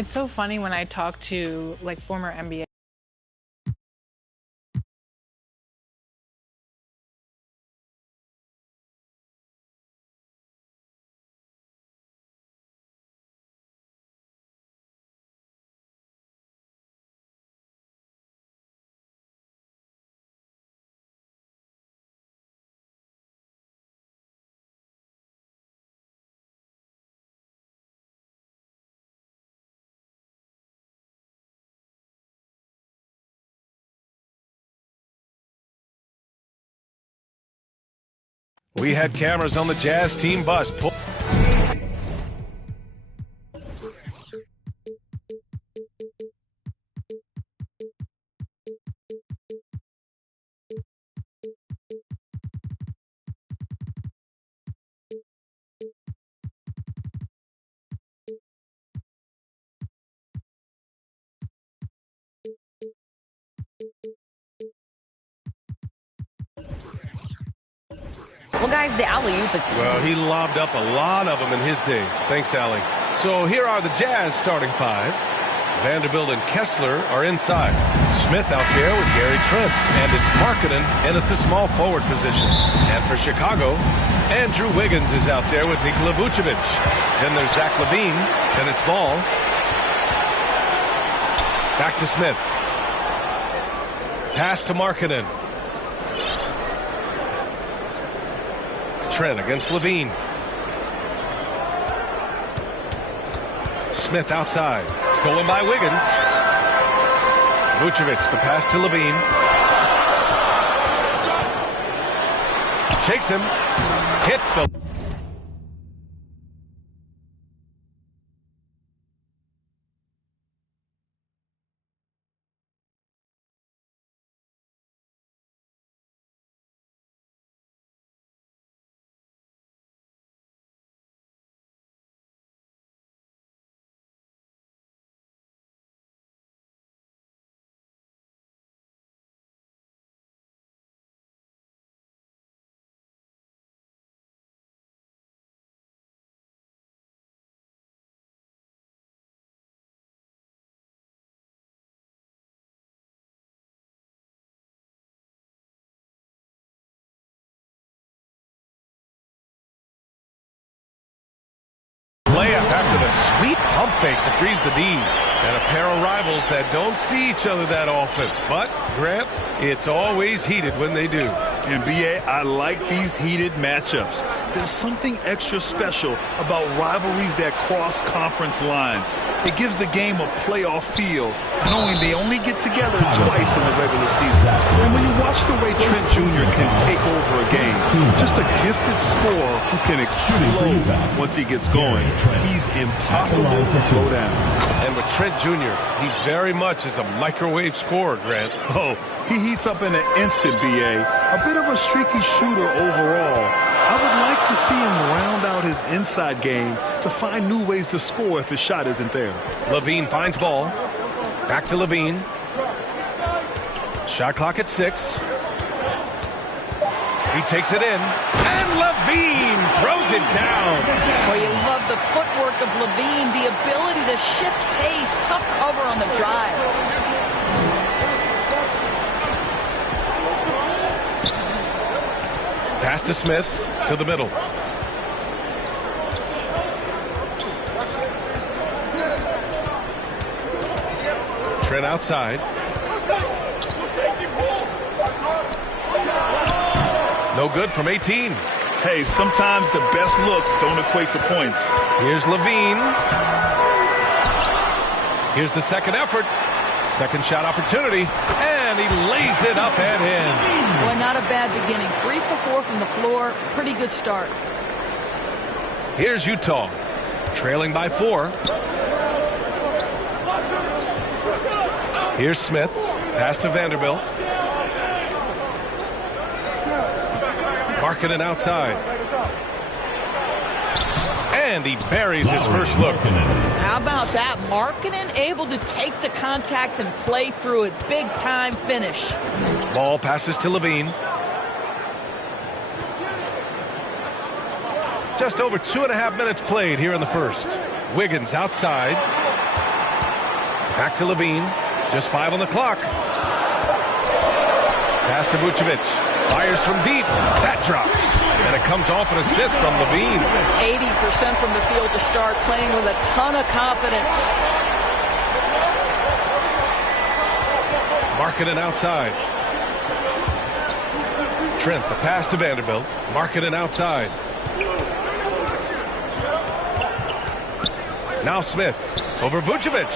It's so funny when I talk to like former NBA. We had cameras on the Jazz team bus. Well, guys, the alley-oop is... Well, he lobbed up a lot of them in his day. Thanks, Allie. So here are the Jazz starting five. Vanderbilt and Kessler are inside. Smith out there with Gary Trent. And it's Markkanen in at the small forward position. And for Chicago, Andrew Wiggins is out there with Nikola Vucevic. Then there's Zach LaVine. Then it's Ball. Back to Smith. Pass to Markkanen. Trent against LaVine. Smith outside. Stolen by Wiggins. Vucevic, the pass to LaVine. Shakes him. Hits the... Layup after the sweet pump fake to freeze the D. And a pair of rivals that don't see each other that often. But, Grant, it's always heated when they do. And, B.A., I like these heated matchups. There's something extra special about rivalries that cross conference lines. It gives the game a playoff feel, knowing they only get together twice in the regular season. And when you watch the way Trent Jr. can take over a game, just a gifted scorer who can explode once he gets going, he's impossible to slow down. And with Trent Jr., he very much is a microwave scorer, Grant. Oh, he heats up in an instant, B.A. A bit of a streaky shooter overall. I would like to see him round out his inside game to find new ways to score if his shot isn't there. LaVine finds Ball. Back to LaVine. Shot clock at 6. He takes it in. And LaVine throws it down. Well, you love the footwork of LaVine, the ability to shift pace, tough cover on the drive. Pass to Smith, to the middle. Trent outside. No good from 18. Hey, sometimes the best looks don't equate to points. Here's LaVine. Here's the second effort. Second shot opportunity. And he lays it up and in. Boy, not a bad beginning. 3 for 4 from the floor. Pretty good start. Here's Utah. Trailing by 4. Here's Smith. Pass to Vanderbilt. Markkanen outside. And he buries his first look. How about that? Markkanen able to take the contact and play through it. Big time finish. Ball passes to LaVine. Just over 2.5 minutes played here in the first. Wiggins outside. Back to Levine. Just 5 on the clock. Pass to Vucevic. Fires from deep. That drops. And it comes off an assist from Levine. 80% from the field to start, playing with a ton of confidence. Markkanen outside. Trent, the pass to Vanderbilt. Markkanen outside. Now Smith over Vucevic.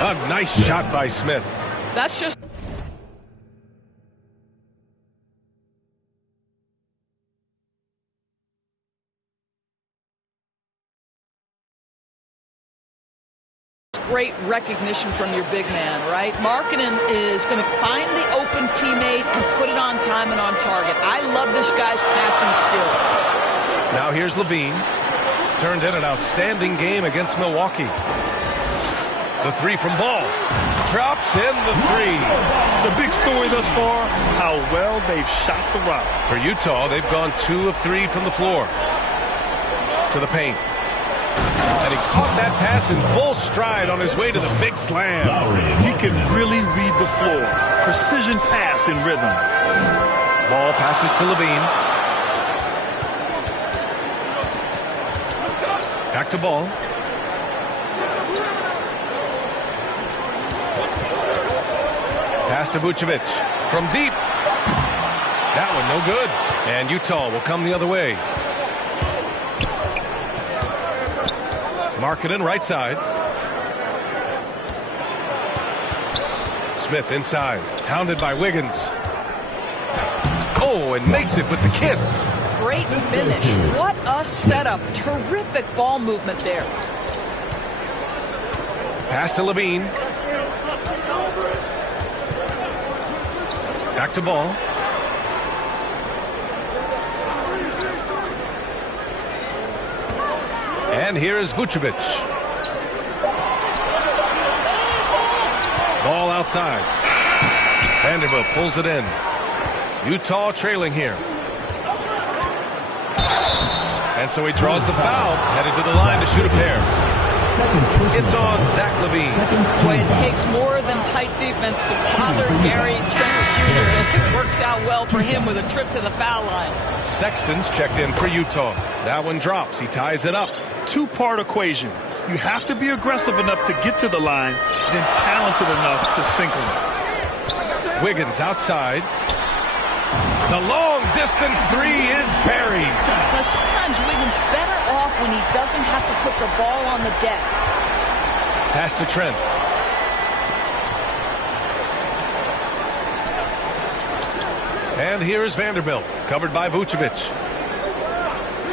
A nice shot by Smith. That's just great recognition from your big man, right? Markkanen is going to find the open teammate and put it on time and on target. I love this guy's passing skills. Now here's Levine. Turned in an outstanding game against Milwaukee. The three from Ball. Drops in the three. The big story thus far, how well they've shot the rock. For Utah, they've gone 2 of 3 from the floor. To the paint. And he caught that pass in full stride on his way to the big slam. He can really read the floor. Precision pass in rhythm. Ball passes to Levine. Back to Ball. Pass to Vucevic. From deep. That one no good. And Utah will come the other way. Markkanen right side. Smith inside. Hounded by Wiggins. Oh, and makes it with the kiss. Great finish. What a setup. Terrific ball movement there. Pass to Levine. Back to Ball. And here is Vucevic. Ball outside. Vanderbilt pulls it in. Utah trailing here. And so he draws the foul, headed to the line to shoot a pair. It's on Zach LaVine. Boy, it takes more than tight defense to bother Gary Trent Jr. It works out well for him with a trip to the foul line. Sexton's checked in for Utah. That one drops. He ties it up. Two-part equation. You have to be aggressive enough to get to the line, then talented enough to sink them. Wiggins outside. The long-distance three is buried. Now, sometimes Wiggins better off when he doesn't have to put the ball on the deck. Pass to Trent. And here is Vanderbilt, covered by Vucevic.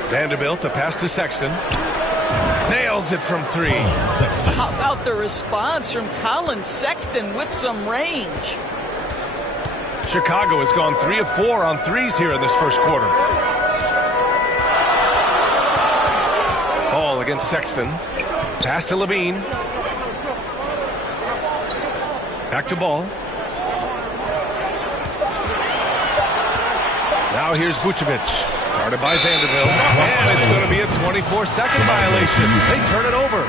Vanderbilt, a pass to Sexton. Nails it from 3. How about the response from Colin Sexton with some range? Chicago has gone 3 of 4 on threes here in this first quarter. Ball against Sexton. Pass to Levine. Back to Ball. Now here's Vucevic. Guarded by Vanderbilt. And it's going to be a 24-second violation. They turn it over.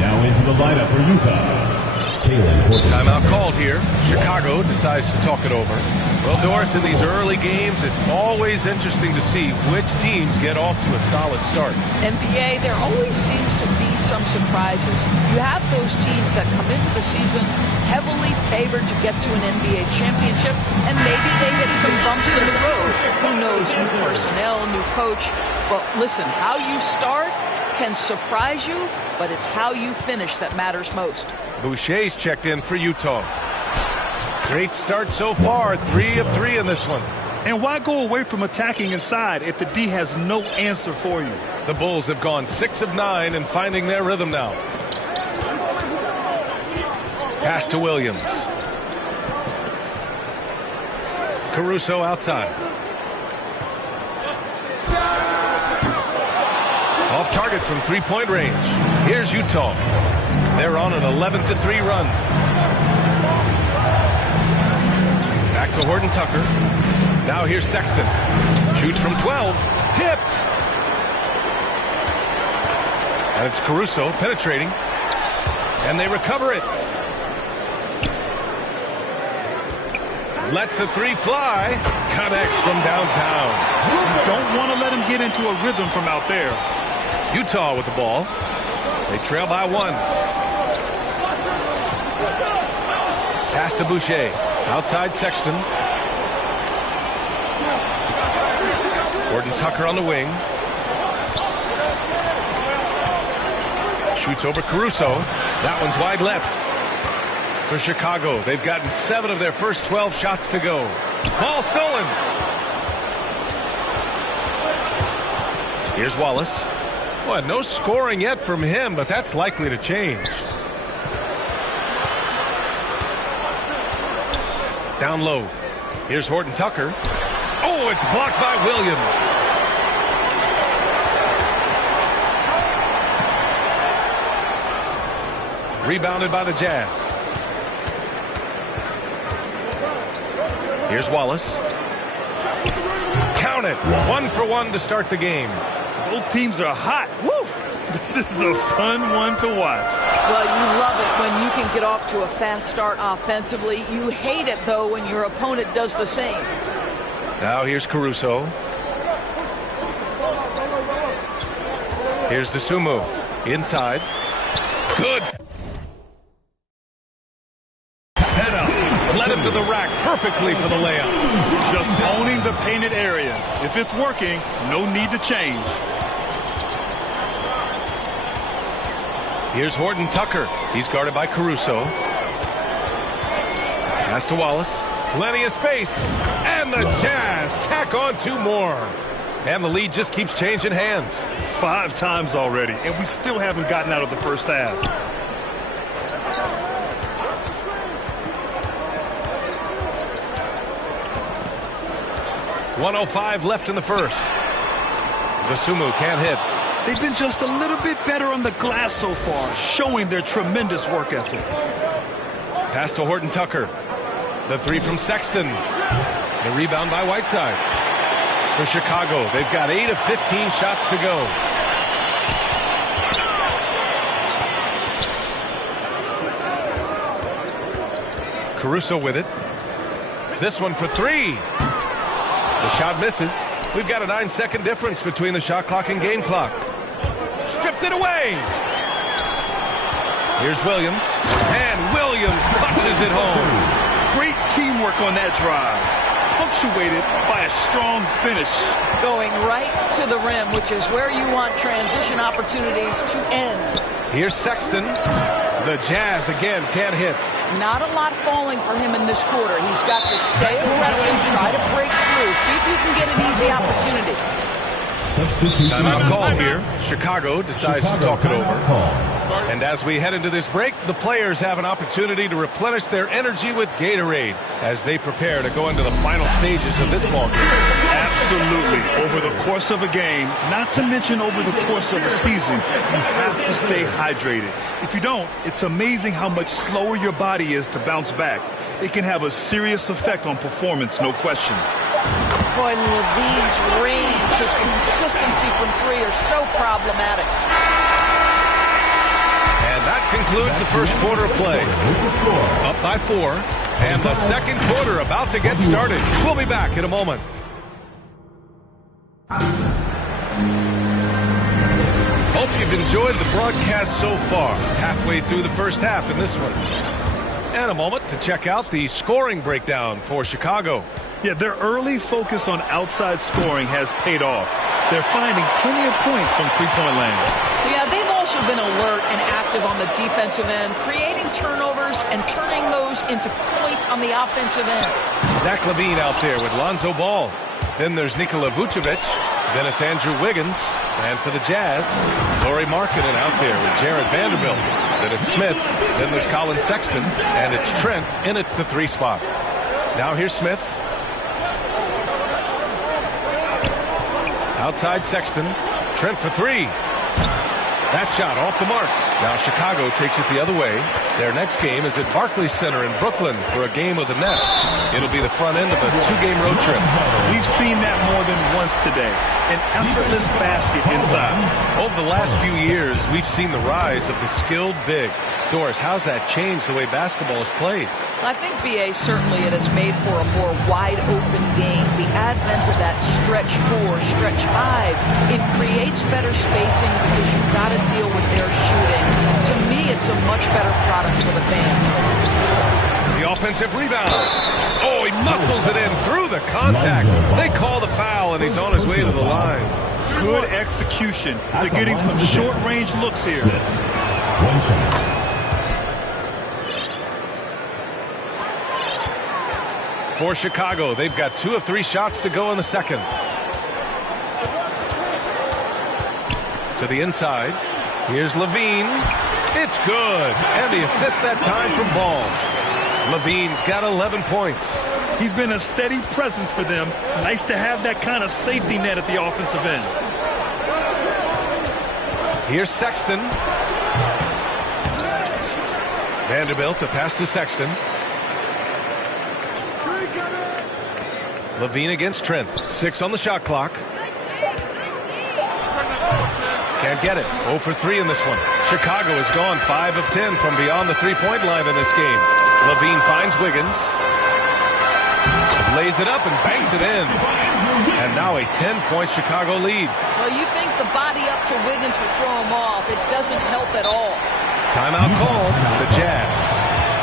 Now into the lineup for Utah. Timeout called here. Chicago decides to talk it over. Well, Doris, in these early games, it's always interesting to see which teams get off to a solid start. NBA, there always seems to be some surprises. You have those teams that come into the season heavily favored to get to an NBA championship, and maybe they hit some bumps in the road. Who knows? New personnel, new coach. But listen, how you start can surprise you, but it's how you finish that matters most. Boucher's checked in for Utah. Great start so far, 3 of 3 in this one. And why go away from attacking inside if the D has no answer for you? The Bulls have gone 6 of 9 and finding their rhythm now. Pass to Williams. Caruso outside. Off target from three-point range. Here's Utah. They're on an 11-3 run. Back to Horton Tucker. Now here's Sexton. Shoots from 12. Tipped. And it's Caruso penetrating. And they recover it. Lets the three fly. Connects from downtown. You don't want to let him get into a rhythm from out there. Utah with the ball. They trail by 1. Pass to Boucher. Outside Sexton. Horton Tucker on the wing. Shoots over Caruso. That one's wide left. For Chicago, they've gotten 7 of their first 12 shots to go. Ball stolen. Here's Wallace. Well, no scoring yet from him, but that's likely to change. Down low. Here's Horton Tucker. Oh, it's blocked by Williams. Rebounded by the Jazz. Here's Wallace. Count it. 1 for 1 to start the game. Both teams are hot. Woo! This is a fun one to watch. Well, you love it when you can get off to a fast start offensively. You hate it, though, when your opponent does the same. Now here's Caruso. Here's DeSumo. Inside. Good. Set up. Led him to the rack perfectly for the layup. Just owning the painted area. If it's working, no need to change. Here's Horton Tucker. He's guarded by Caruso. Pass to Wallace. Plenty of space. And the Jazz tack on 2 more. And the lead just keeps changing hands. 5 times already, and we still haven't gotten out of the first half. .105 left in the first. Vasumu can't hit. They've been just a little bit better on the glass so far, showing their tremendous work ethic. Pass to Horton Tucker. The 3 from Sexton. The rebound by Whiteside. For Chicago, they've got 8 of 15 shots to go. Caruso with it. This one for 3. The shot misses. We've got a 9-second difference between the shot clock and game clock. Stripped it away. Here's Williams. And Williams punches it home. Great teamwork on that drive. Punctuated by a strong finish. Going right to the rim, which is where you want transition opportunities to end. Here's Sexton. The Jazz again can't hit. Not a lot falling for him in this quarter. He's got to stay aggressive, try to break through, see if you can get an easy opportunity. Timeout call here. Chicago decides to talk it over. And as we head into this break, the players have an opportunity to replenish their energy with Gatorade as they prepare to go into the final stages of this ball game. Absolutely. Over the course of a game, not to mention over the course of a season, you have to stay hydrated. If you don't, it's amazing how much slower your body is to bounce back. It can have a serious effect on performance, no question. Boy, Levine's range, his consistency from 3 are so problematic. And that concludes the first quarter of play. Up by 4, and the second quarter about to get started. We'll be back in a moment. Hope you've enjoyed the broadcast so far. Halfway through the first half in this one. And a moment to check out the scoring breakdown for Chicago. Yeah, their early focus on outside scoring has paid off. They're finding plenty of points from three-point land. Yeah, they've also been alert and active on the defensive end, creating turnovers and turning those into points on the offensive end. Zach LaVine out there with Lonzo Ball. Then there's Nikola Vucevic. Then it's Andrew Wiggins. And for the Jazz, Lauri Markkanen out there with Jared Vanderbilt. Then it's Smith. Then there's Colin Sexton. And it's Trent in at the 3 spot. Now here's Smith. Outside Sexton. Trent for 3. That shot off the mark. Now Chicago takes it the other way. Their next game is at Barclays Center in Brooklyn for a game with the Nets. It'll be the front end of a 2-game road trip. We've seen that more than once today. An effortless basket inside. Over the last few years, we've seen the rise of the skilled big. Doris, how's that changed the way basketball is played? I think, B.A., certainly it has made for a more wide-open game. The advent of that stretch 4, stretch 5, it creates better spacing because you've got to deal with their shooting. To me, it's a much better product for the fans. The offensive rebound. Oh, he muscles it in through the contact. They call the foul, and he's on his way to the line. Good execution. They're getting some short-range looks here. One shot. For Chicago, they've got 2 of 3 shots to go in the second. To the inside. Here's LaVine. It's good. And the assist that time from Ball. LaVine's got 11 points. He's been a steady presence for them. Nice to have that kind of safety net at the offensive end. Here's Sexton. Vanderbilt, the pass to Sexton. LaVine against Trent. 6 on the shot clock. Can't get it. 0 for 3 in this one. Chicago has gone 5 of 10 from beyond the 3-point line in this game. LaVine finds Wiggins. Lays it up and banks it in. And now a 10-point Chicago lead. Well, you think the body up to Wiggins would throw him off. It doesn't help at all. Timeout called. The Jazz.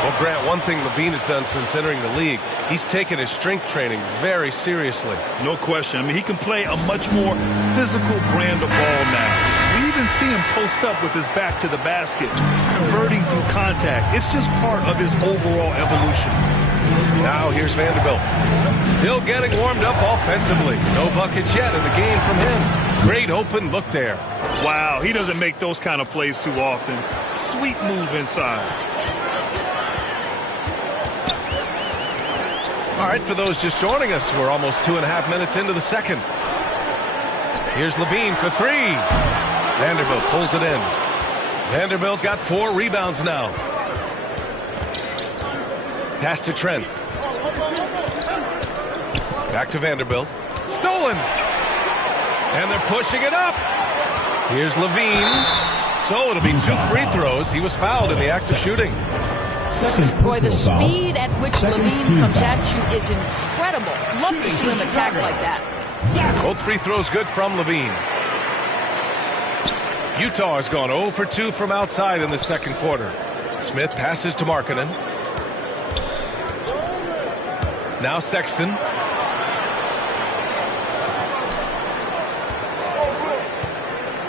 Well, Grant, one thing LaVine has done since entering the league, he's taken his strength training very seriously. No question. I mean, he can play a much more physical brand of ball now. We even see him post up with his back to the basket, converting through contact. It's just part of his overall evolution. Now here's Vanderbilt. Still getting warmed up offensively. No buckets yet in the game from him. Great open look there. Wow, he doesn't make those kind of plays too often. Sweet move inside. All right, for those just joining us, we're almost 2.5 minutes into the second. Here's LaVine for 3. Vanderbilt pulls it in. Vanderbilt's got 4 rebounds now. Pass to Trent. Back to Vanderbilt. Stolen. And they're pushing it up. Here's LaVine. So it'll be 2 free throws. He was fouled in the act of shooting. Boy, the speed at which LaVine comes at you is incredible. Love to see him attack like that. Both free throws good from LaVine. Utah has gone 0 for 2 from outside in the second quarter. Smith passes to Markkanen. Now Sexton.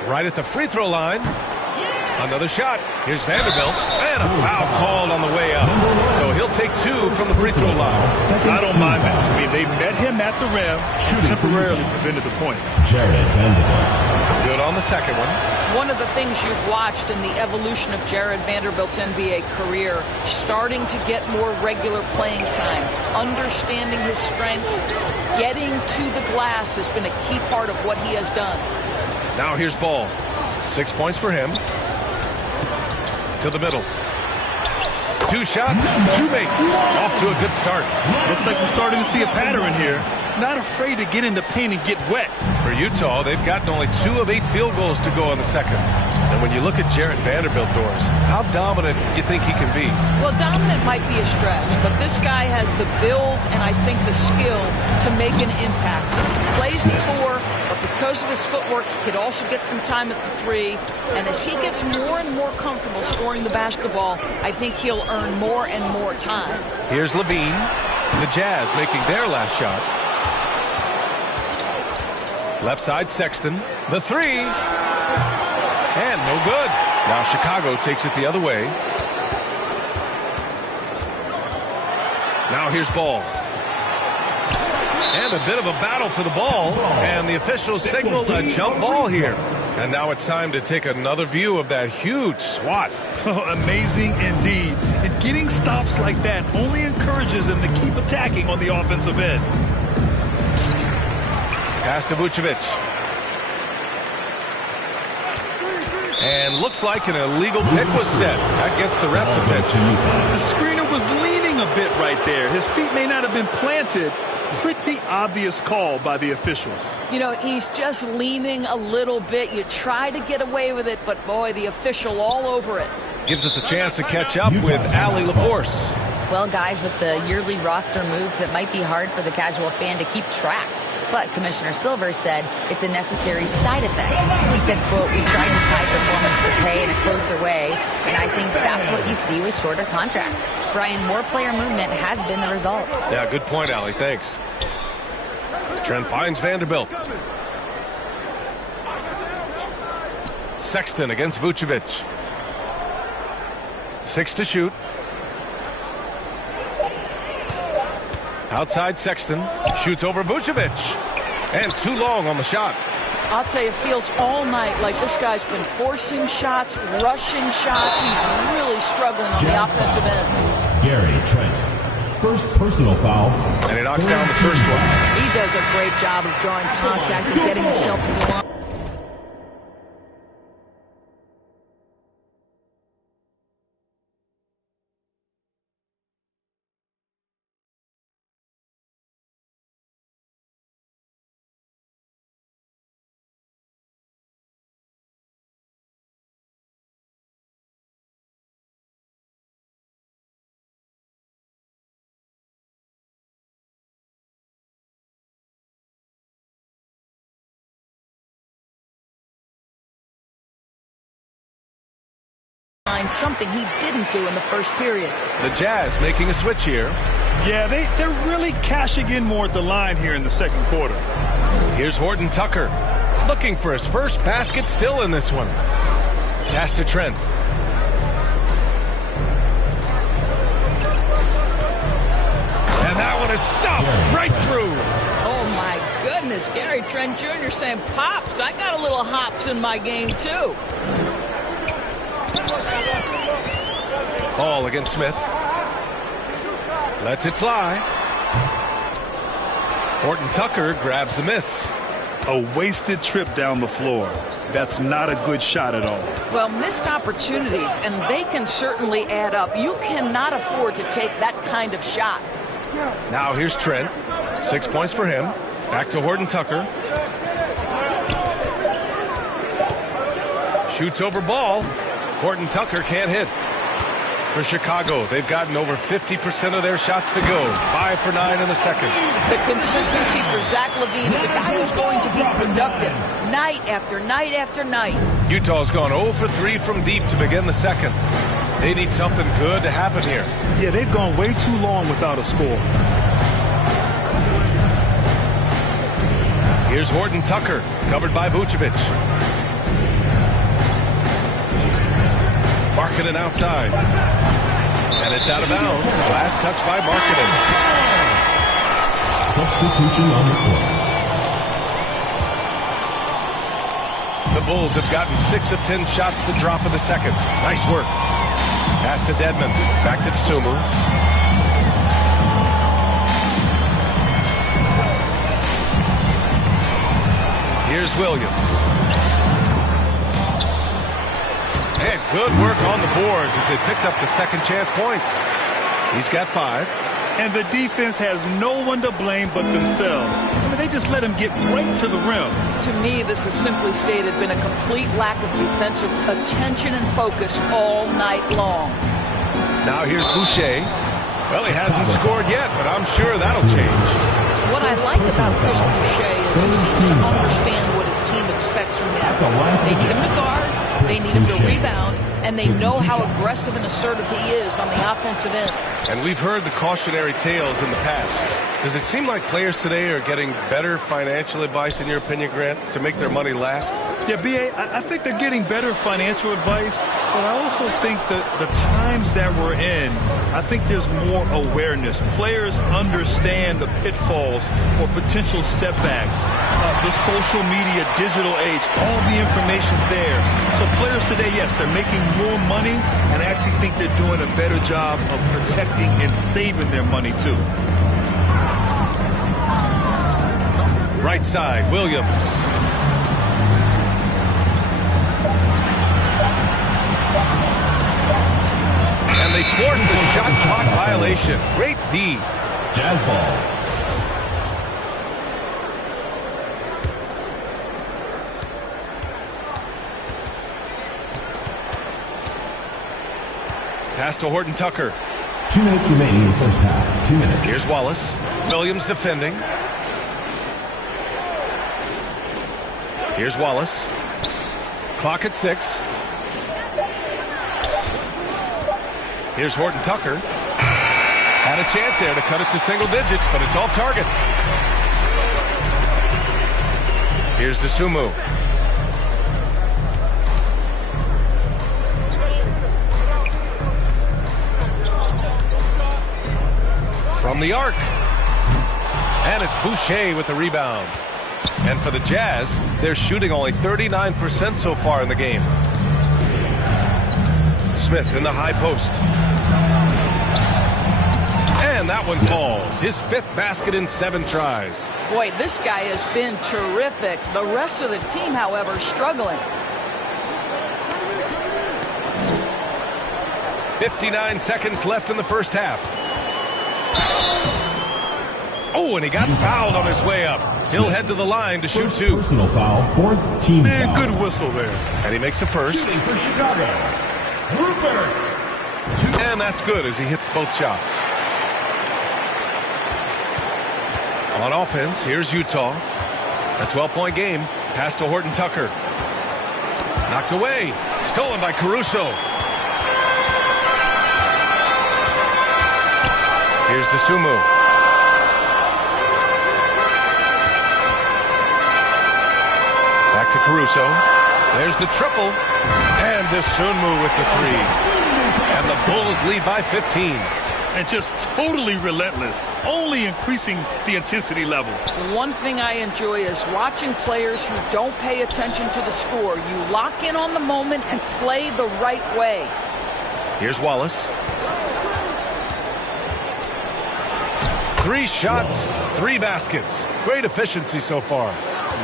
Right at the free throw line. Another shot. Here's Vanderbilt. And a foul called on the way up. So he'll take 2 from the free throw line. I don't mind that. I mean, they met him at the rim and temporarily prevented the points. Good on the second one. One of the things you've watched in the evolution of Jared Vanderbilt's NBA career, starting to get more regular playing time, understanding his strengths, getting to the glass has been a key part of what he has done. Now here's Ball. 6 points for him. To the middle. 2 shots, 2 makes. Off to a good start. Looks like we're starting to see a pattern here. Not afraid to get in the paint and get wet. For Utah, they've gotten only 2 of 8 field goals to go in the second. And when you look at Jared Vanderbilt, Doris, how dominant you think he can be? Well, dominant might be a stretch, but this guy has the build and I think the skill to make an impact. Plays the 4, but because of his footwork, he could also get some time at the 3. And as he gets more and more comfortable scoring the basketball, I think he'll earn more and more time. Here's LaVine. The Jazz making their last shot. Left side, Sexton. The three. And no good. Now Chicago takes it the other way. Now here's Ball. And a bit of a battle for the ball. And the officials signal a jump ball here. And now it's time to take another view of that huge swat. Amazing indeed. And getting stops like that only encourages them to keep attacking on the offensive end. Pass to Vucevic. And looks like an illegal pick was set. That gets the ref's attention. The screener was leaning a bit right there. His feet may not have been planted. Pretty obvious call by the officials. You know, he's just leaning a little bit. You try to get away with it, but boy, the official all over it. Gives us a chance to catch up with Allie LaForce. Well, guys, with the yearly roster moves, it might be hard for the casual fan to keep track. But Commissioner Silver said it's a necessary side effect. He said, quote, "We tried to tie performance to pay in a closer way, and I think that's what you see with shorter contracts." Brian, more player movement has been the result. Yeah, good point, Allie. Thanks. Trent finds Vanderbilt. Sexton against Vucevic. 6 to shoot. Outside Sexton. Shoots over Vucevic. And too long on the shot. I'll tell you, it feels all night like this guy's been forcing shots, rushing shots. He's really struggling on the offensive end. Gary Trent. First personal foul. And he knocks down the first one. He does a great job of drawing contact and getting himself to the line. Something he didn't do in the first period. The Jazz making a switch here. Yeah, they're really cashing in more at the line here in the second quarter. Here's Horton Tucker. Looking for his first basket still in this one. Pass to Trent. And that one is stuffed right through. Oh, my goodness. Gary Trent Jr. saying, "Pops, I got a little hops in my game, too." Ball against Smith. Lets it fly. Horton Tucker grabs the miss. A wasted trip down the floor. That's not a good shot at all. Well, missed opportunities, and they can certainly add up. You cannot afford to take that kind of shot. Now here's Trent. 6 points for him. Back to Horton Tucker. Shoots over Ball. Horton Tucker can't hit. For Chicago, they've gotten over 50% of their shots to go. 5 for 9 in the second. The consistency for Zach LaVine is a guy who's going to be productive night after night after night. Utah's gone 0 for 3 from deep to begin the second. They need something good to happen here. Yeah, they've gone way too long without a score. Here's Horton Tucker, covered by Vucevic. Markkanen outside. And it's out of bounds. Last touch by Markkanen. Substitution on the court. The Bulls have gotten 6 of 10 shots to drop in the second. Nice work. Pass to Dedmon. Back to Tsumu. Here's Williams. And good work on the boards as they picked up the second chance points. He's got 5. And the defense has no one to blame but themselves. I mean, they just let him get right to the rim. To me, this has simply stated been a complete lack of defensive attention and focus all night long. Now here's Boucher. Well, he hasn't scored yet, but I'm sure that'll change. What I like about Chris Boucher is he seems to understand what his team expects from him. They need him to guard, they need him to rebound, and they know how aggressive and assertive he is on the offensive end. And we've heard the cautionary tales in the past. Does it seem like players today are getting better financial advice, in your opinion, Grant, to make their money last? Yeah, B.A., I think they're getting better financial advice, but I also think that the times that we're in, I think there's more awareness. Players understand the pitfalls or potential setbacks. The social media, digital age, all the information's there. So players today, yes, they're making more money, and I actually think they're doing a better job of protecting and saving their money, too. Right side, Williams. And they forced the shot clock violation. Great D. Jazz ball. Pass to Horton Tucker. 2 minutes remaining in the first half. 2 minutes. Here's Wallace. Williams defending. Here's Wallace. Clock at 6. Here's Horton Tucker. Had a chance there to cut it to single digits, but it's off target. Here's DeSumo. From the arc. And it's Boucher with the rebound. And for the Jazz, they're shooting only 39% so far in the game. Smith in the high post. And that one falls. His 5th basket in 7 tries. Boy, this guy has been terrific. The rest of the team, however, struggling. 59 seconds left in the first half. Oh, and he got fouled on his way up. He'll head to the line to shoot 2. Personal foul, 4th team Man, foul. good whistle there. And he makes the first. Shooting for Chicago. Rupert. And that's good as he hits both shots. On offense, here's Utah. A 12-point game. Pass to Horton Tucker. Knocked away. Stolen by Caruso. Here's DeSumo. Back to Caruso. There's the triple. And DeSumo with the 3. And the Bulls lead by 15. And just totally relentless, only increasing the intensity level. One thing I enjoy is watching players who don't pay attention to the score. You lock in on the moment and play the right way. Here's Wallace. 3 shots, 3 baskets. Great efficiency so far.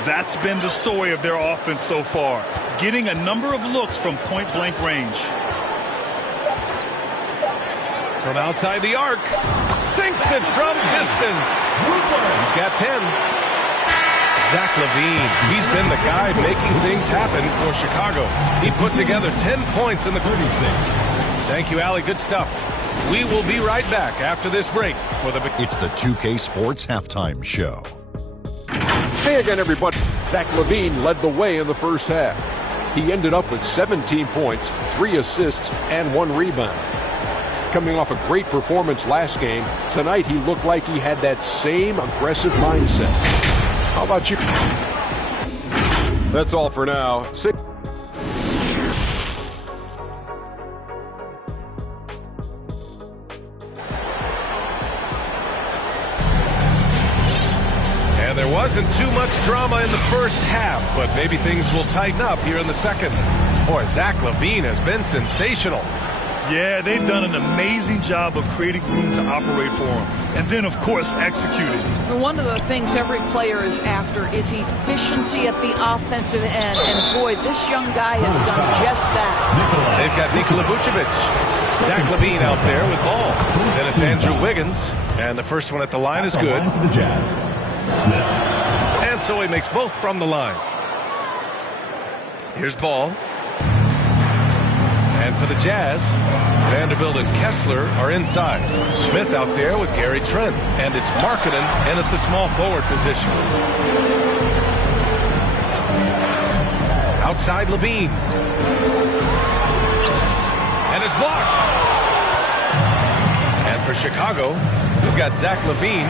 That's been the story of their offense so far, getting a number of looks from point-blank range. From outside the arc, sinks it from distance. He's got 10. Zach LaVine, he's been the guy making things happen for Chicago. He put together 10 points in the 36. Thank you, Allie. Good stuff. We will be right back after this break for the... It's the 2K Sports Halftime Show. Hey again, everybody. Zach LaVine led the way in the first half. He ended up with 17 points, 3 assists, and 1 rebound. Coming off a great performance last game, tonight he looked like he had that same aggressive mindset. How about you? That's all for now. And there wasn't too much drama in the first half, but maybe things will tighten up here in the second. Boy, Zach LaVine has been sensational. Yeah, they've done an amazing job of creating room to operate for him. And then, of course, executing. One of the things every player is after is efficiency at the offensive end. And, boy, this young guy has done just that. They've got Nikola Vucevic. Zach LaVine out there with ball. Then it's Andrew Wiggins. And the first one at the line is good. For the Jazz. Smith. And so he makes both from the line. Here's Ball. And for the Jazz, Vanderbilt and Kessler are inside. Smith out there with Gary Trent. And it's Markkanen in at the small forward position. Outside LaVine. And it's blocked. And for Chicago, we've got Zach LaVine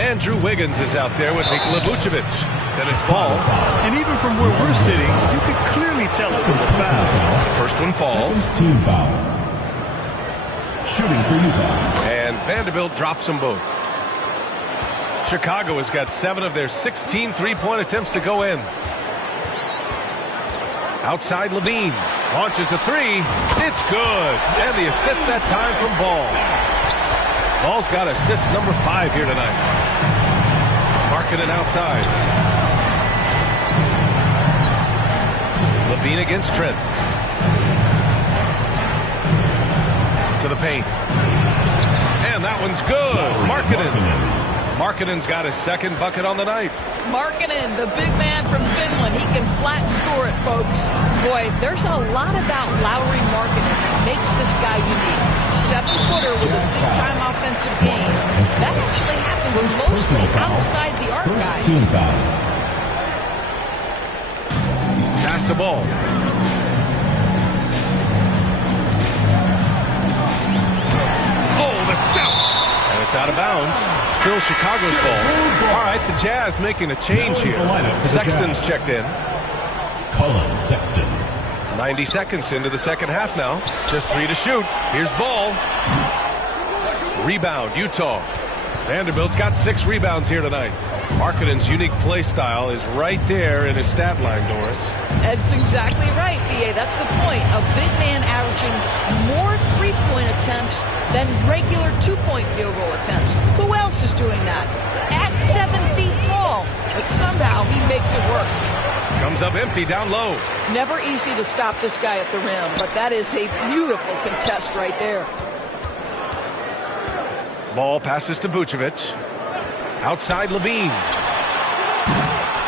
Andrew Wiggins is out there with Nikola Vucevic. Then it's Ball. And even from where we're sitting, you could clearly tell it was a foul. The first one falls. Team foul. Shooting for Utah. And Vanderbilt drops them both. Chicago has got 7 of their 16 three-point attempts to go in. Outside Levine. Launches a 3. It's good. And the assist that time from Ball. Ball's got assist number 5 here tonight. Markkanen outside. Levine against Trent. To the paint. And that one's good. Markkanen's got his second bucket on the night. Markkanen, the big man from Finland, he can flat score it, folks. Boy, there's a lot about Lauri Markkanen that makes this guy unique. 7-footer with a big-time offensive game. That actually happens mostly outside the arc, guys. Team foul. Pass the ball. Oh, the step. And it's out of bounds. Still Chicago's ball. All right, the Jazz making a change here. Sexton's checked in. Colin Sexton. 90 seconds into the second half now. Just 3 to shoot. Here's Ball. Rebound, Utah. Vanderbilt's got 6 rebounds here tonight. Markkanen's unique play style is right there in his stat line, Doris. That's exactly right, B.A. That's the point. A big man averaging more three-point attempts than regular two-point field goal attempts. Who else is doing that? At 7 feet tall. But somehow he makes it work. Comes up empty down low. Never easy to stop this guy at the rim, but that is a beautiful contest right there. Ball passes to Vucevic. Outside Levine.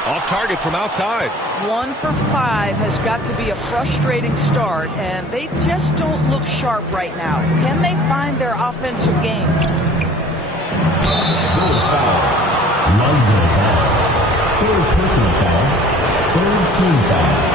Off target from outside. 1 for 5 has got to be a frustrating start, and they just don't look sharp right now. Can they find their offensive game? First foul. Lonzo Ball. 3rd personal foul. 3rd team foul.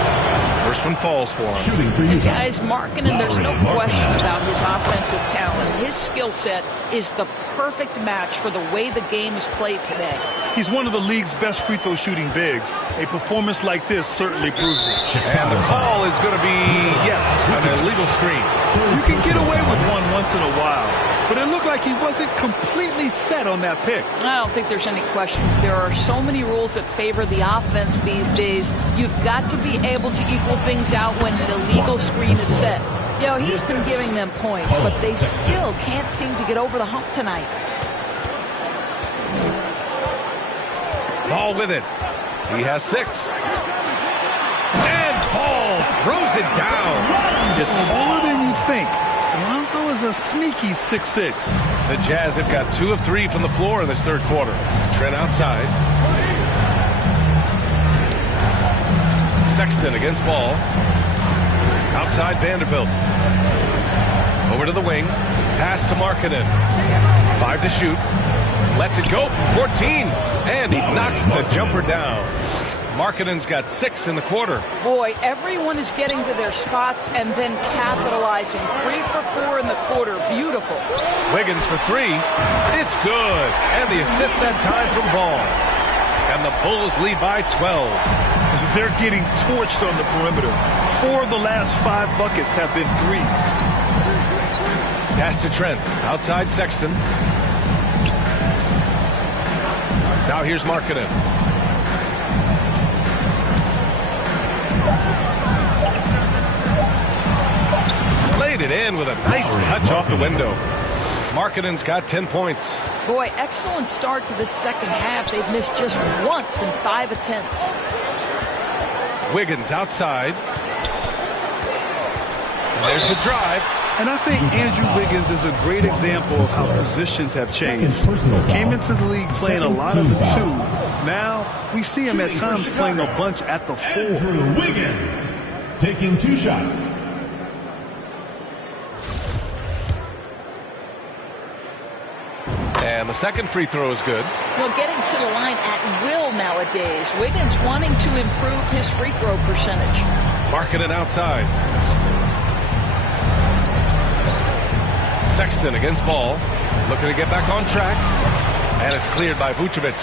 First one falls for him. Shooting for Utah. Guys, Markkanen, there's no question about his offensive talent. His skill set is the perfect match for the way the game is played today. He's one of the league's best free throw shooting bigs. A performance like this certainly proves it. And the call is going to be, yes, an illegal screen. You can get away with one once in a while, but it looked like he wasn't completely set on that pick. I don't think there's any question. There are so many rules that favor the offense these days. You've got to be able to equal things out when an illegal screen is set. You know, he's been giving them points, but they still can't seem to get over the hump tonight. Ball with it. He has 6. And Ball throws it down. It's taller than you think. Lonzo is a sneaky 6'6". The Jazz have got 2 of 3 from the floor in this third quarter. Trent outside. Sexton against Ball. Outside Vanderbilt. Over to the wing. Pass to Markkanen. 5 to shoot. Lets it go from 14. And he knocks the jumper down. Markkanen's got 6 in the quarter. Boy, everyone is getting to their spots and then capitalizing. 3 for 4 in the quarter. Beautiful. Wiggins for 3. It's good. And the assist that time from Ball. And the Bulls lead by 12. They're getting torched on the perimeter. 4 of the last 5 buckets have been threes. Pass to Trent. Outside Sexton. Now here's Markkanen. Laid it in with a nice touch off the window. Markkanen's got 10 points. Boy, excellent start to the second half. They've missed just once in 5 attempts. Wiggins outside. And there's the drive. And I think Andrew Wiggins is a great example of how positions have changed. Came into the league playing a lot of the 2. Now we see him at times playing a bunch at the 4. Andrew Wiggins taking 2 shots. And the second free throw is good. Well, getting to the line at will nowadays. Wiggins wanting to improve his free throw percentage. Markkanen outside. Sexton against Ball. Looking to get back on track. And it's cleared by Vucevic.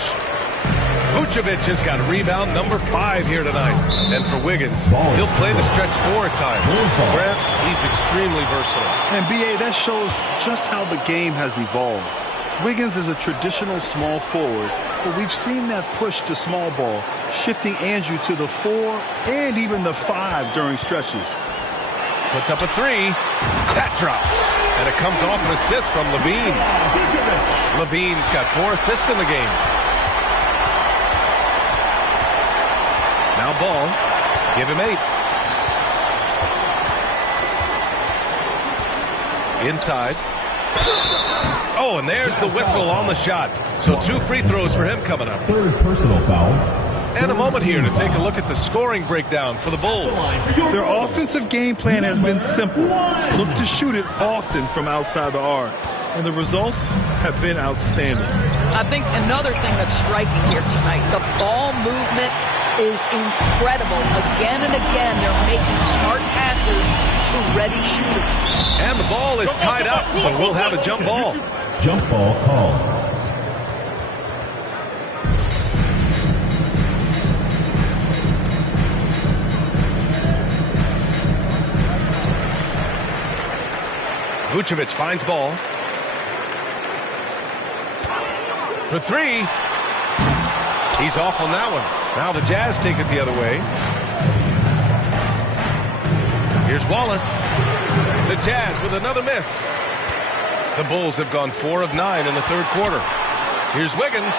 Vucevic has got rebound number 5 here tonight. And for Wiggins, he'll play the stretch 4 at times. Grant, he's extremely versatile. And B.A., that shows just how the game has evolved. Wiggins is a traditional small forward, but we've seen that push to small ball, shifting Andrew to the 4 and even the 5 during stretches. Puts up a 3. That drops. And it comes off an assist from Levine. Levine's got 4 assists in the game. Now Ball. Give him 8. Inside. Oh, and there's the whistle on the shot. So 2 free throws for him coming up. Third personal foul. And a moment here to take a look at the scoring breakdown for the Bulls. Their offensive game plan has been simple. Look to shoot it often from outside the arc. And the results have been outstanding. I think another thing that's striking here tonight, the ball movement is incredible. Again and again, they're making smart passes to ready shooters. And the ball is tied up, so we'll have a jump ball. Jump ball called. Vucevic finds Ball. For 3. He's off on that one. Now the Jazz take it the other way. Here's Wallace. The Jazz with another miss. The Bulls have gone 4 of 9 in the third quarter. Here's Wiggins.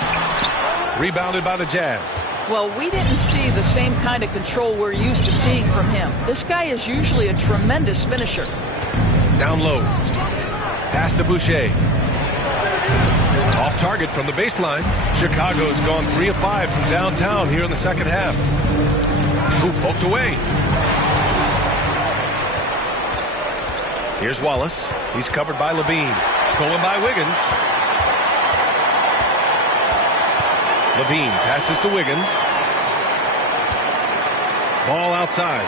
Rebounded by the Jazz. Well, we didn't see the same kind of control we're used to seeing from him. This guy is usually a tremendous finisher. Down low. Pass to Boucher. Off target from the baseline. Chicago's gone 3 of 5 from downtown here in the second half. Who poked away. Here's Wallace. He's covered by Levine. Stolen by Wiggins. Levine passes to Wiggins. Ball outside.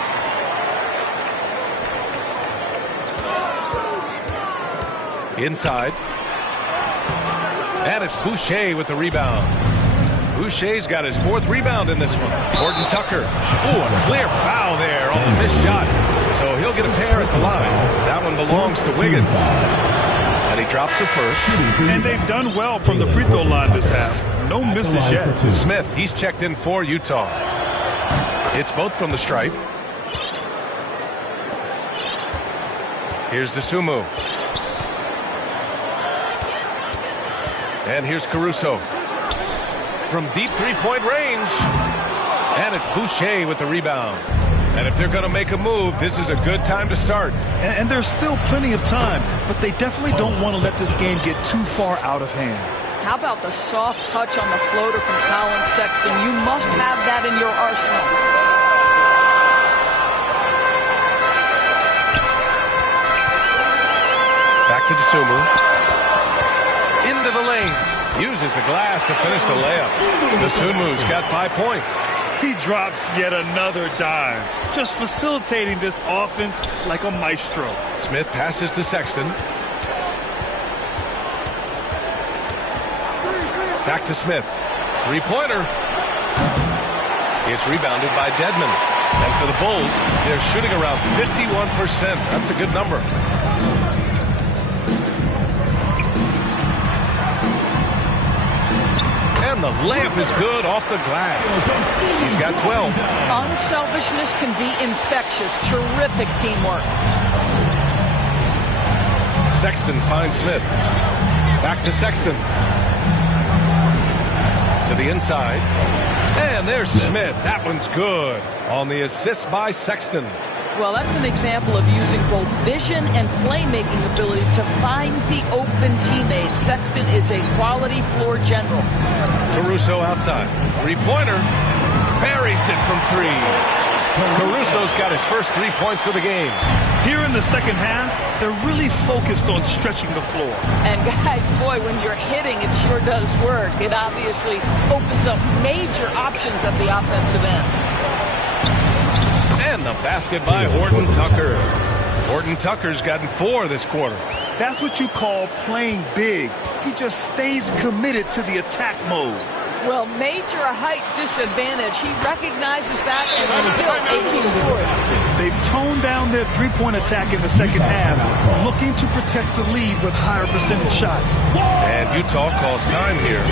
Inside. And it's Boucher with the rebound. Boucher's got his 4th rebound in this one. Horton Tucker. Ooh, a clear foul there on the missed shot. So he'll get a pair at the line. That one belongs to Wiggins. And he drops the first. And they've done well from the free throw line this half. No misses yet. Smith, he's checked in for Utah. It's both from the stripe. Here's Dosunmu. And here's Caruso. From deep three-point range. And it's Boucher with the rebound. And if they're going to make a move, this is a good time to start. And there's still plenty of time, but they definitely don't want to let this game get too far out of hand. How about the soft touch on the floater from Colin Sexton? You must have that in your arsenal. Back to Dosunmu. Into the lane. Uses the glass to finish the layup. Dosunmu's got 5 points. He drops yet another dime, just facilitating this offense like a maestro. Smith passes to Sexton. Back to Smith. 3-pointer. It's rebounded by Dedmon. And for the Bulls, they're shooting around 51%. That's a good number. And the layup is good off the glass. He's got 12. Unselfishness can be infectious. Terrific teamwork. Sexton finds Smith. Back to Sexton. To the inside. And there's Smith. That one's good on the assist by Sexton. Well, that's an example of using both vision and playmaking ability to find the open teammates. Sexton is a quality floor general. Caruso outside. 3-pointer. Buries it from 3. Caruso's got his first 3 points of the game. Here in the second half, they're really focused on stretching the floor. And guys, boy, when you're hitting, it sure does work. It obviously opens up major options at the offensive end. And the basket by Horton Tucker. Horton Tucker's gotten 4 this quarter. That's what you call playing big. he just stays committed to the attack mode. Well, major height disadvantage. He recognizes that and still able to score it. They've toned down their three-point attack in the second half, looking to protect the lead with higher percentage shots. And Utah calls time here.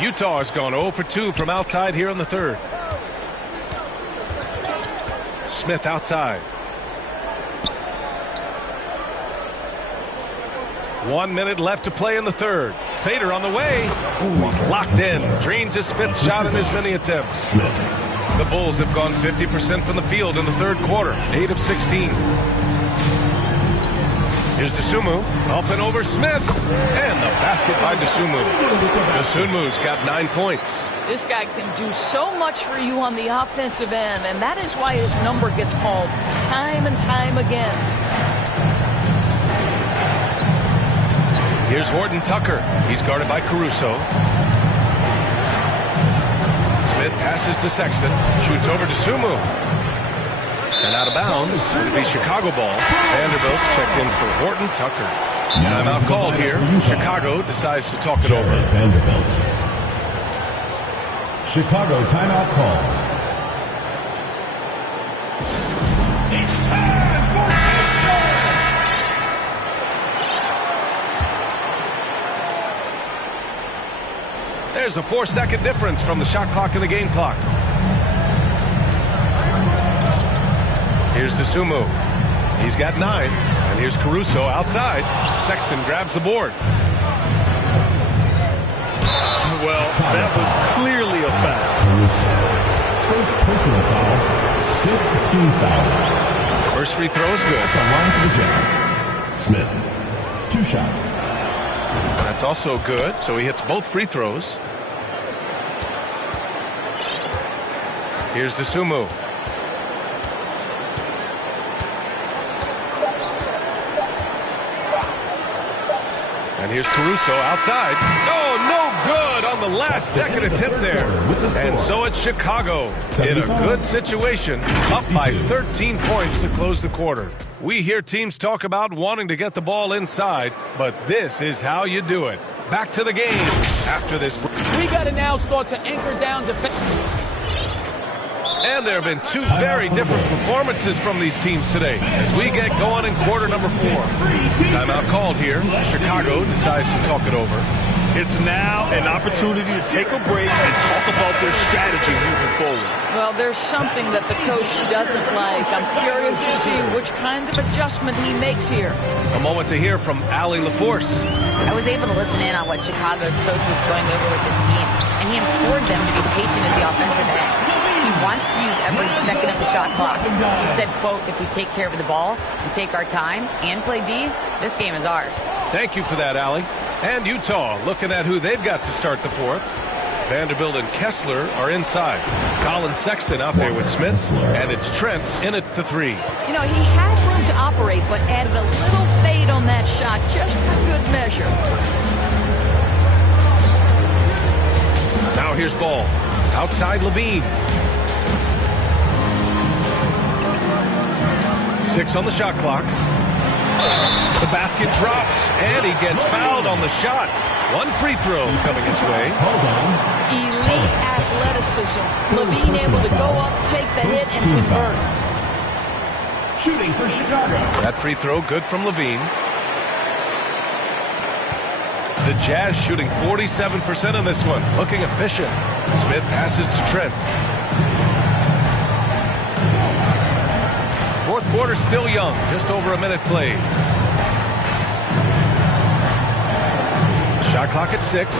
Utah has gone 0 for 2 from outside here in the third. Smith outside. 1 minute left to play in the third. Fader on the way. Ooh, he's locked in. Drains his fifth shot in his many attempts. The Bulls have gone 50% from the field in the third quarter. 8 of 16. Here's Dosunmu. Up and over Smith. And the basket by Dosunmu. Dosunmu's got 9 points. This guy can do so much for you on the offensive end, and that is why his number gets called time and time again. Here's Horton Tucker. He's guarded by Caruso. Smith passes to Sexton. Shoots over to Sumu. And out of bounds. It'll be Chicago ball. Vanderbilt's checked in for Horton Tucker. Timeout called here. Chicago decides to talk it over. Vanderbilt. Chicago timeout call. There's a 4-second difference from the shot clock and the game clock. Here's Dosunmu. He's got 9. And here's Caruso outside. Sexton grabs the board. Well, that was clearly a foul. First personal foul. 15 foul. First free throw is good. The line for the Jazz. Smith. 2 shots. That's also good. So he hits both free throws. Here's Dosunmu. And here's Caruso outside. Oh, no good on the last second attempt there. And so it's Chicago in a good situation, up by 13 points to close the quarter. We hear teams talk about wanting to get the ball inside, but this is how you do it. Back to the game after this. We got to now start to anchor down defense. And there have been 2 very different performances from these teams today as we get going in quarter number 4. Timeout called here. Chicago decides to talk it over. It's now an opportunity to take a break and talk about their strategy moving forward. Well, there's something that the coach doesn't like. I'm curious to see which kind of adjustment he makes here. A moment to hear from Allie LaForce. I was able to listen in on what Chicago's coach was going over with this team, and he implored them to be patient at the offensive end. He wants to use every second of the shot clock. He said, quote, if we take care of the ball and take our time and play D, this game is ours. Thank you for that, Allie. And Utah looking at who they've got to start the fourth. Vanderbilt and Kessler are inside. Colin Sexton out there with Smith, and it's Trent in at the 3. You know, he had room to operate, but added a little fade on that shot just for good measure. Now here's ball. Outside Levine. 6 on the shot clock. The basket drops, and he gets fouled on the shot. 1 free throw coming his way. Elite athleticism. Levine able to go up, take the hit, and convert. Shooting for Chicago. That free throw good from Levine. The Jazz shooting 47% on this one. Looking efficient. Smith passes to Trent. Fourth quarter still young. Just over a minute played. Shot clock at 6.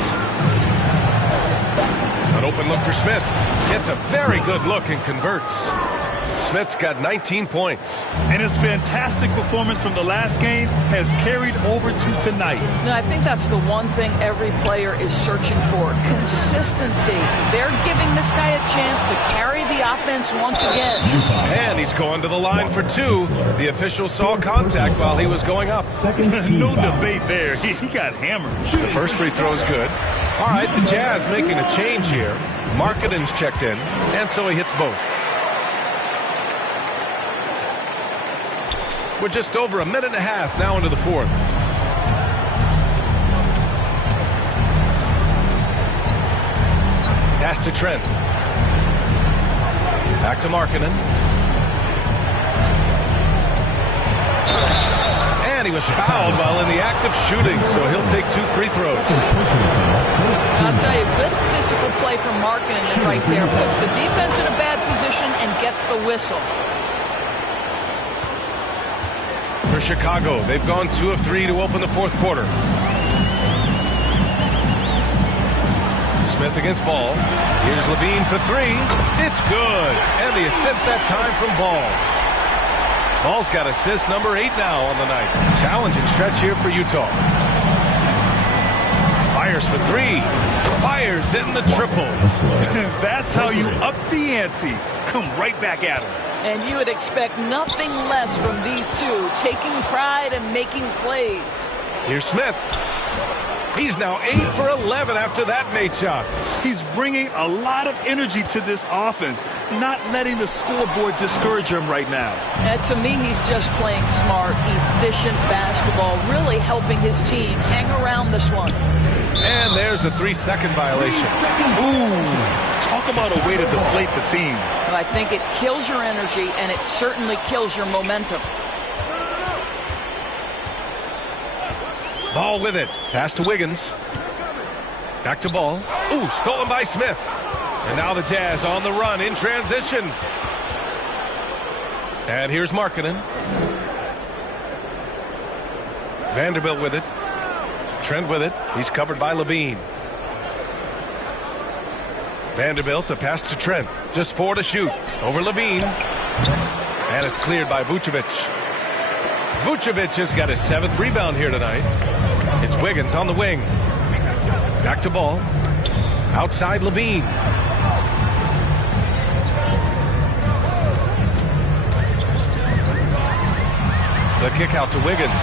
An open look for Smith. Gets a very good look and converts. Smith's got 19 points. And his fantastic performance from the last game has carried over to tonight. No, I think that's the one thing every player is searching for. Consistency. They're giving this guy a chance to carry the offense once again. And he's going to the line for 2. The official saw contact while he was going up. No debate there. He got hammered. The first free throw is good. All right, the Jazz making a change here. Markkanen's checked in, and so he hits both. We're just over a minute and a half now into the fourth. Pass to Trent. Back to Markkanen. And he was fouled while in the act of shooting, so he'll take 2 free throws. I'll tell you, good physical play from Markkanen right there. Puts the defense in a bad position and gets the whistle. For Chicago, they've gone 2 of 3 to open the fourth quarter. Smith against Ball. Here's Levine for 3. It's good. And the assist that time from Ball. Ball's got assist number 8 now on the night. Challenging stretch here for Utah. Fires for 3. Fires in the triple. That's how you up the ante. Come right back at him. And you would expect nothing less from these two, taking pride and making plays. Here's Smith. He's now 8 for 11 after that made shot. He's bringing a lot of energy to this offense, not letting the scoreboard discourage him right now. And to me, he's just playing smart, efficient basketball, really helping his team hang around this one. And there's a 3-second violation. Ooh, talk about a way to deflate the team. But I think it kills your energy, and it certainly kills your momentum. Ball with it. Pass to Wiggins. Back to Ball. Ooh, stolen by Smith. And now the Jazz on the run in transition. And here's Markkanen. Vanderbilt with it. Trent with it. He's covered by Levine. Vanderbilt, a pass to Trent. Just 4 to shoot. Over Levine. And it's cleared by Vucevic. Vucevic has got his 7th rebound here tonight. It's Wiggins on the wing. Back to Ball. Outside Levine. The kick out to Wiggins.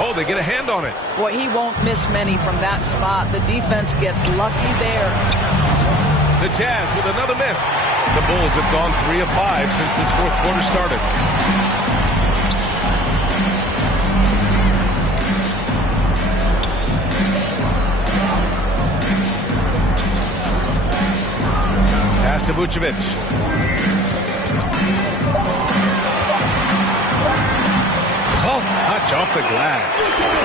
Oh, they get a hand on it. Boy, he won't miss many from that spot. The defense gets lucky there. The Jazz with another miss. The Bulls have gone 3 of 5 since this fourth quarter started. Pass to Vucevic. Soft touch off the glass.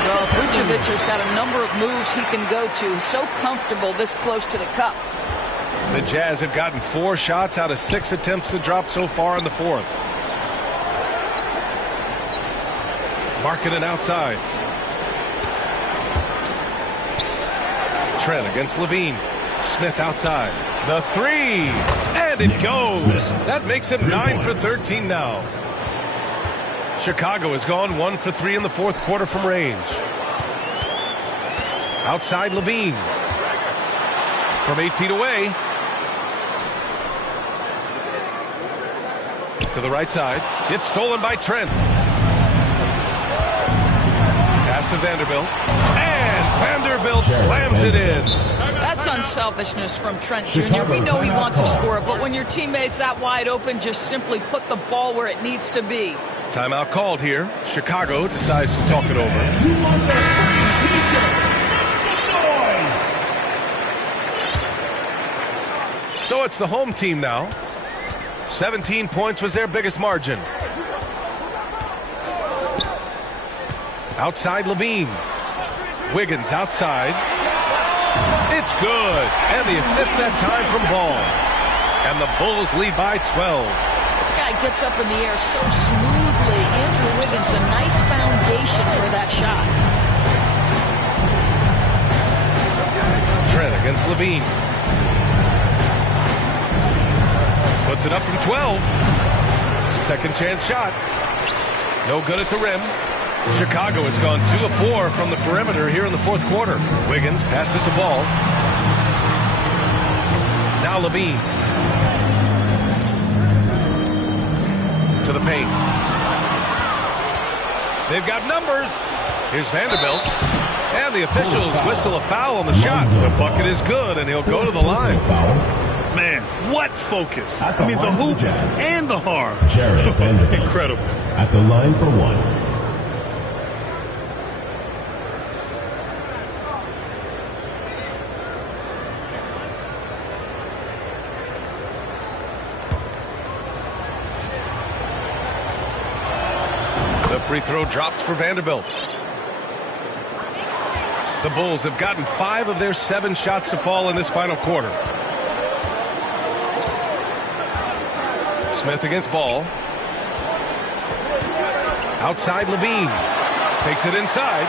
Well, Vucevic has got a number of moves he can go to. So comfortable this close to the cup. The Jazz have gotten 4 shots out of 6 attempts to drop so far in the fourth. Markkanen outside. Trent against Levine. Smith outside. The 3. And it goes. That makes him 9 for 13 now. Chicago has gone 1 for 3 in the fourth quarter from range. Outside Levine. From 8 feet away. To the right side. It's stolen by Trent. Pass to Vanderbilt. And Vanderbilt slams it in. That's unselfishness from Trent Jr. We know he wants to score, but when your teammate's that wide open, just simply put the ball where it needs to be. Timeout called here. Chicago decides to talk it over. So it's the home team now. 17 points was their biggest margin. Outside Levine. Wiggins outside. It's good. And the assist that time from Ball. And the Bulls lead by 12. This guy gets up in the air so smoothly. Andrew Wiggins, a nice foundation for that shot. Trent against Levine. Puts it up from 12. Second chance shot. No good at the rim. Chicago has gone 2 of 4 from the perimeter here in the fourth quarter. Wiggins passes to Ball. Now Levine. To the paint. They've got numbers. Here's Vanderbilt. And the officials whistle a foul on the shot. The bucket is good, and he'll go to the line. Man, what focus. I mean, the hoop and the harm. Incredible. At the line for one. The free throw dropped for Vanderbilt. The Bulls have gotten 5 of their 7 shots to fall in this final quarter. Smith against Ball. Outside Levine. Takes it inside.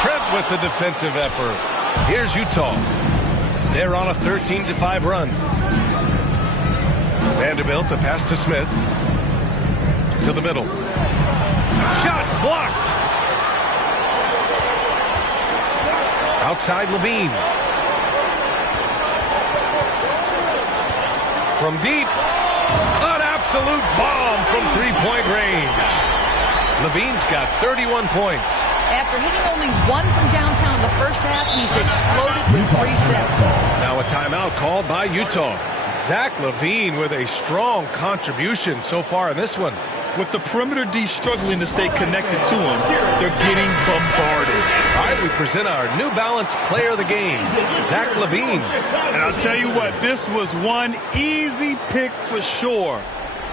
Trent with the defensive effort. Here's Utah. They're on a 13-5 run. Vanderbilt, the pass to Smith. To the middle. Shots blocked. Outside Levine. From deep. An absolute bomb from three-point range. Levine's got 31 points. After hitting only 1 from downtown in the first half, he's exploded with 3 sets. Now a timeout called by Utah. Zach LaVine with a strong contribution so far in this one. With the perimeter D struggling to stay connected to him, they're getting bombarded. All right, we present our New Balance player of the game, Zach LaVine. And I'll tell you what, this was one easy pick for sure.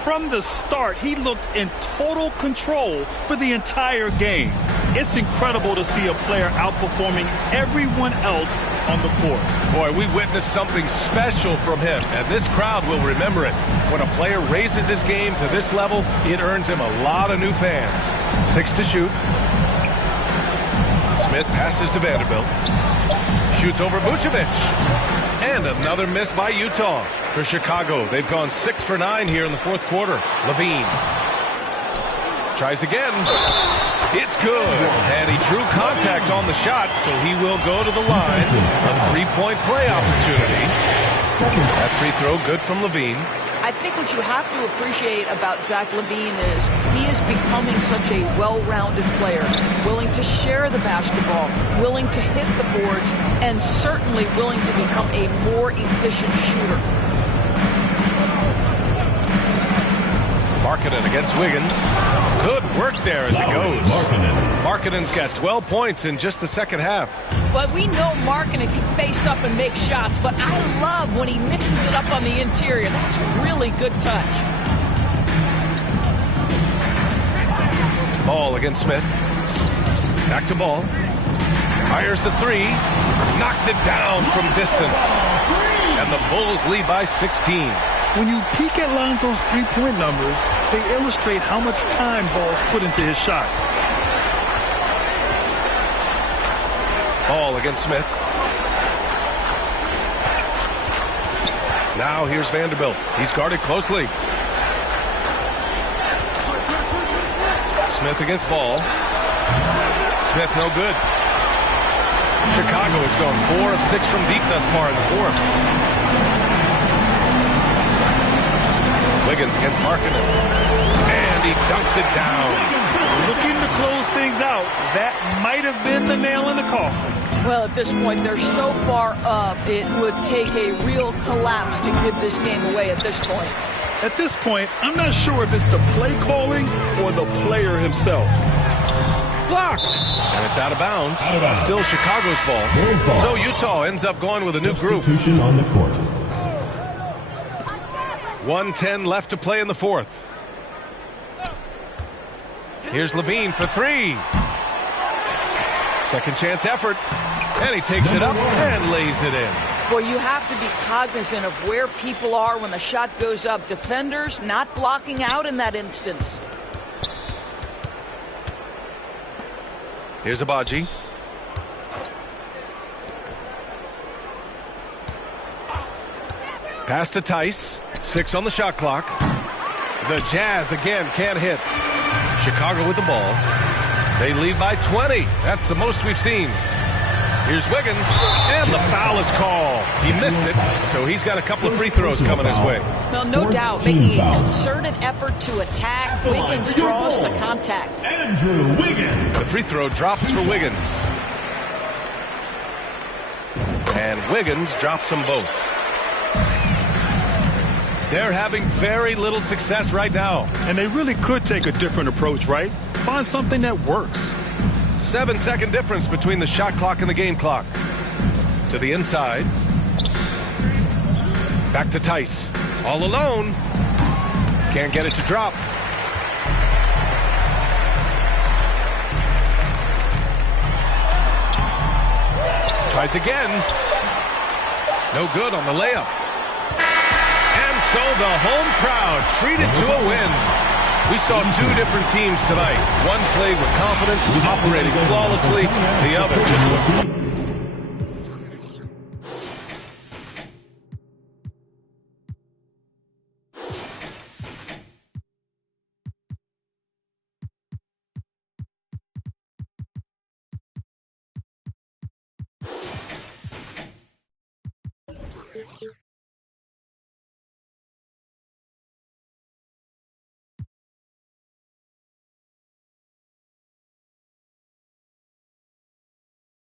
From the start, he looked in total control for the entire game. It's incredible to see a player outperforming everyone else on the court. Boy, we witnessed something special from him, and this crowd will remember it. When a player raises his game to this level, it earns him a lot of new fans. 6 to shoot. Smith passes to Vanderbilt. Shoots over Vucevic. And another miss by Utah. For Chicago, they've gone 6 for 9 here in the fourth quarter. Levine tries again. It's good. And he drew contact on the shot, so he will go to the line. A 3-point play opportunity. That free throw good from Levine. I think what you have to appreciate about Zach LaVine is he is becoming such a well-rounded player, willing to share the basketball, willing to hit the boards, and certainly willing to become a more efficient shooter. Markkanen against Wiggins. Good work there as it goes. Markkanen's got 12 points in just the second half. But we know Markkanen can face up and make shots, but I love when he mixes it up on the interior. That's really good touch. Ball against Smith. Back to Ball. Fires the 3. Knocks it down from distance. And the Bulls lead by 16. When you peek at Lonzo's three-point numbers, they illustrate how much time Ball's put into his shot. Ball against Smith. Now here's Vanderbilt. He's guarded closely. Smith against Ball. Smith no good. Chicago has gone 4 of 6 from deep thus far in the fourth. Wiggins against Markkanen. And he dunks it down. Looking to close things out. That might have been the nail in the coffin. Well, at this point, they're so far up, it would take a real collapse to give this game away at this point. At this point, I'm not sure if it's the play calling or the player himself. Blocked. And it's out of bounds. Still Chicago's ball. So Utah ends up going with a new group. Substitution on the court. 1:10 left to play in the fourth. Here's Levine for 3. Second chance effort. And he takes it up and lays it in. Well, you have to be cognizant of where people are when the shot goes up. Defenders not blocking out in that instance. Here's Abaji. Pass to Tice. 6 on the shot clock. The Jazz again can't hit. Chicago with the ball. They lead by 20. That's the most we've seen. Here's Wiggins. And the foul is called. He missed it, so he's got a couple of free throws coming his way. Well, no doubt, making a concerted effort to attack. Wiggins draws the contact. Andrew Wiggins. The free throw drops for Wiggins. And Wiggins drops them both. They're having very little success right now. And they really could take a different approach, right? Find something that works. 7-second difference between the shot clock and the game clock. To the inside. Back to Tice. All alone. Can't get it to drop. Tries again. No good on the layup. And so the home crowd treated to a win. We saw two different teams tonight. One played with confidence, operating flawlessly. The other just looked